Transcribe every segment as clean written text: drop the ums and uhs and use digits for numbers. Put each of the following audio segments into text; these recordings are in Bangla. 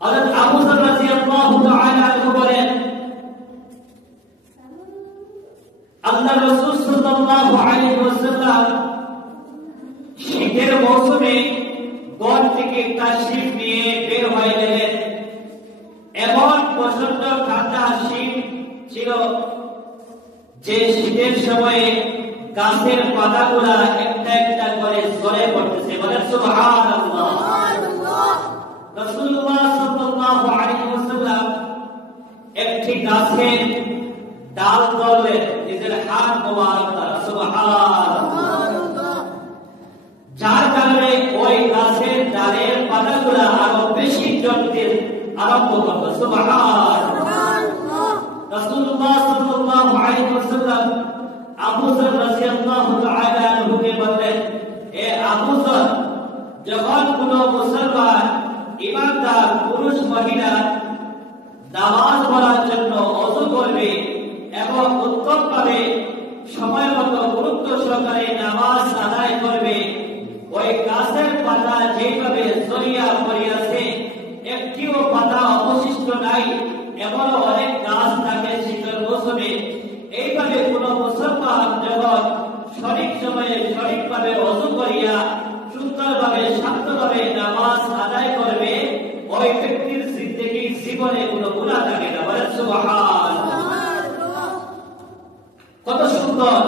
হযরত আবু যর রাদিয়াল্লাহু তাআলা আনহু বলেন, আল্লাহর রাসূল সাল্লাল্লাহু আলাইহি ওয়াসাল্লাম শীতের মৌসুমে ঘর থেকে তাশরীফ নিয়ে বের হয়ে গেলেন। এমন প্রচন্ড ঠান্ডা শীত ছিল যে শীতের সময়ে গাছের পাতাগুলা একটা একটা করে ঝরে পড়তেছে। বলেন সুবহানাল্লাহ। রাসূলুল্লাহ সাল্লাল্লাহু আলাইহি ওয়াসাল্লাম একটি গাছের ডাল ধরলেন, নিজের হাত মোবারক দ্বারা, সুবহানাল্লাহ, যার কারণে ওই গাছের ডালের পাতাগুলা আরো বেশি জ্বলতে আরম্ভ করলো। সুবহানাল্লাহ। রাসূলুল্লাহ সাল্লাল্লাহু আলাইহি ওয়াসাল্লাম আবু যর রাদিয়াল্লাহু তাআলা আনহুকে বললেন, এ আবু যর, যখন কোন মুসলমান ইমানদার পুরুষ মহিলা নামাজ পড়ার জন্য ওযু করবে এবং উত্তমভাবে সময় মতো গুরুত্ব সহকারে নামাজ আদায় করবে, ওই গাছের পাতা যেভাবে ছড়িয়ে পড়িয়াছে একটিও পাতা অবশিষ্ট নাই, এমন অনেক গাছ থাকে শীতের মৌসুমে। এইভাবে কোন মুসলমান যখন সঠিক সময়ে সঠিকভাবে ওযু করিয়া সুন্দরভাবে শান্তভাবে নামাজ আদায় করবে, ওই ব্যক্তির জিন্দেগি জীবনে কোনো গুনাহ থাকে না। বলেন সুবহানাল্লাহ। কত সুন্দর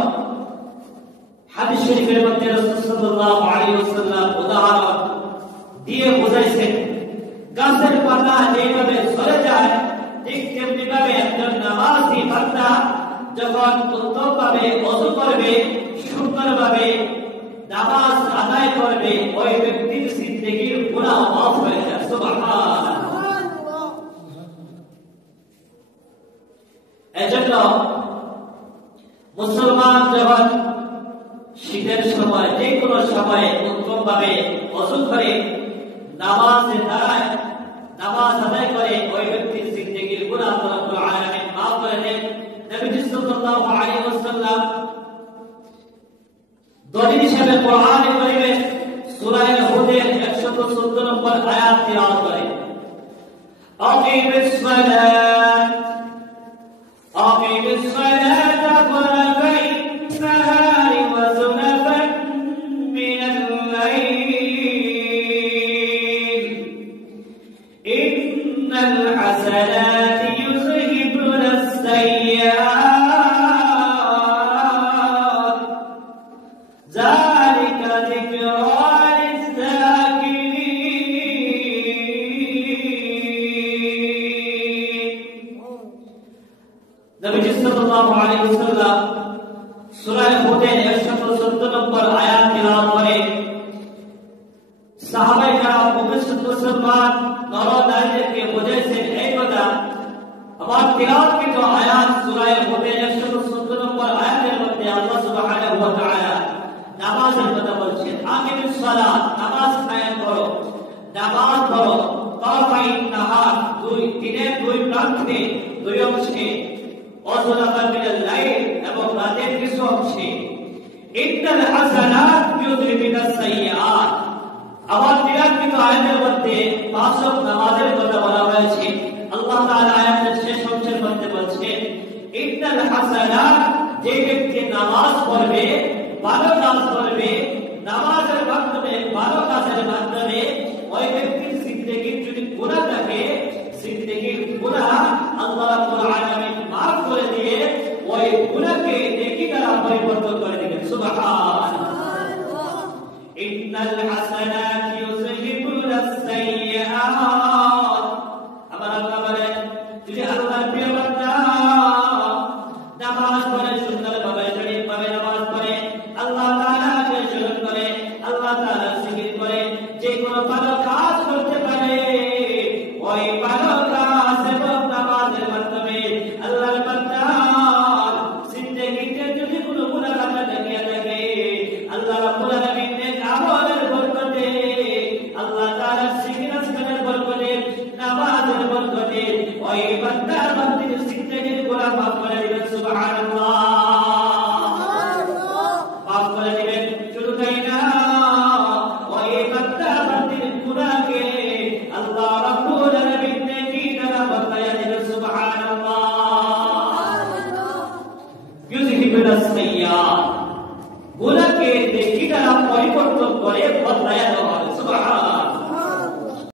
হাদিস শরীফের মধ্যে রাসূল সাল্লাল্লাহু আলাইহি ওয়াসাল্লাম উদাহরণ দিয়ে বুঝাইছেন, গাছের পাতা যেভাবে ঝরে যায় ঠিক তেমনি ভাবে একজন নামাজি বান্দা যখন উত্তমভাবে ওযু করবে, সুন্দরভাবে নামাজ আদায় করবে, ওই ব্যক্তির জিন্দেগীর গুনাহ মাফ হয়ে যায়। সুবহানাল্লাহ। এজন্য মুসলমান যখন শীতের সময় যে কোনো সময়ে উত্তমভাবে ওযু করে নামাজে দাঁড়ায়, নামাজ আদায় করে, ওই ব্যক্তির জিন্দেগীর গুনাহ আল্লাহ রাব্বুল আলামিন মাফ করে দেন। নবী সাল্লাল্লাহু আলাইহি ওয়াসাল্লাম দলিল হিসেবে কোরআনে কারীমে সূরা হুদের 114 নম্বর আয়াত তিলাওয়াত করেন, আকিমিস সালাত আকিমিস সালাত তরফাই নাহারি ওয়া যুলফান মিনাল লাইল ইন্নাল হাসানাতি ইউযহিবুনাস সাইয়্যাত যালিকা যিকরা লিয-যাকিরিন। নবী সাল্লাল্লাহু আলাইহি ওয়াসাল্লাম সূরা হুদের 114 নম্বর আয়াত তিলাওয়াত করে সাহাবায়ে কেরাম মুসলমান নর-নারীদেরকে বুঝাইছেন এই কথা। আবার তিলাওয়াতকৃত আয়াত সূরা হুদের 114 নম্বর আয়াতের মধ্যে আল্লাহ সুবহানাহু ওয়া তাআলা নামাজের কথা বলছেন, আকিমিস সালাত, নামাজ কায়েম করো, নামাজ পড়ো, তরফাই নাহার, দিনের দুই প্রান্তে, দুই অংশে, ওয়াজুলাফান মিনাল লাইল, এবং রাতের কিছু অংশে, ইন্নাল হাসানাত ইউযহিবুনাস সাইয়্যাত। আবার তিলাওয়াতকৃত আয়াতের মধ্যে পাঁচ ওয়াক্ত নামাজের কথা বলা হয়েছে। আল্লাহ তাআলা আয়াতের শেষ অংশের মধ্যে বলছেন, ইন্নাল হাসানাত, যে ব্যক্তি নামাজ পড়বে, ভালো কাজ করবে, নামাজের মাধ্যমে, ভালো কাজের মাধ্যমে ওই ব্যক্তির জিন্দেগীর যদি গুনাহ থাকে, জিন্দেগীর গুনাহ আল্লাহ রাব্বুল আলামিন মাফ করে দিয়ে ওই গুনাহকে নেকি দ্বারা পরিবর্তন করে দিবেন। সুবহানাল্লাহ। ইন্নাল হাসানাতি ইউযহিবুনাস সাইয়্যাত। আবার আল্লাহ বলেন, যদি আল্লাহর প্রিয় বান্দা নামাজ পড়ে, সুন্দরভাবে সঠিকভাবে নামাজ পড়ে, আল্লাহ তাআলাকে স্মরণ করে, আল্লাহ তাআলার জিকির করে, যে কোনো ভালো কাজ করতে পারে, ওই ভালো কাজ এবং নামাজের মাধ্যমে আল্লাহর বান্দার জিন্দেগীতে যদি কোনো গুনাহ লাগিয়ে থাকে, আল্লাহ রাব্বুল আলামিন নেক আমলের বরকতে, আল্লাহ তাআলার জিকির আজকারের বরকতে, নামাজের বরকতে ওই বান্দার বান্দির জিন্দেগীর গুনাহ মাফ করে দিবেন। সুবহানাল্লাহ। মাফ করে দিবেন। শুধু তাই না, ওই বান্দার বান্দির গুনাহকে আল্লাহ রাব্বুল আলামিন মিনাস সাইয়্যাত গুনাহকে নেকি দ্বারা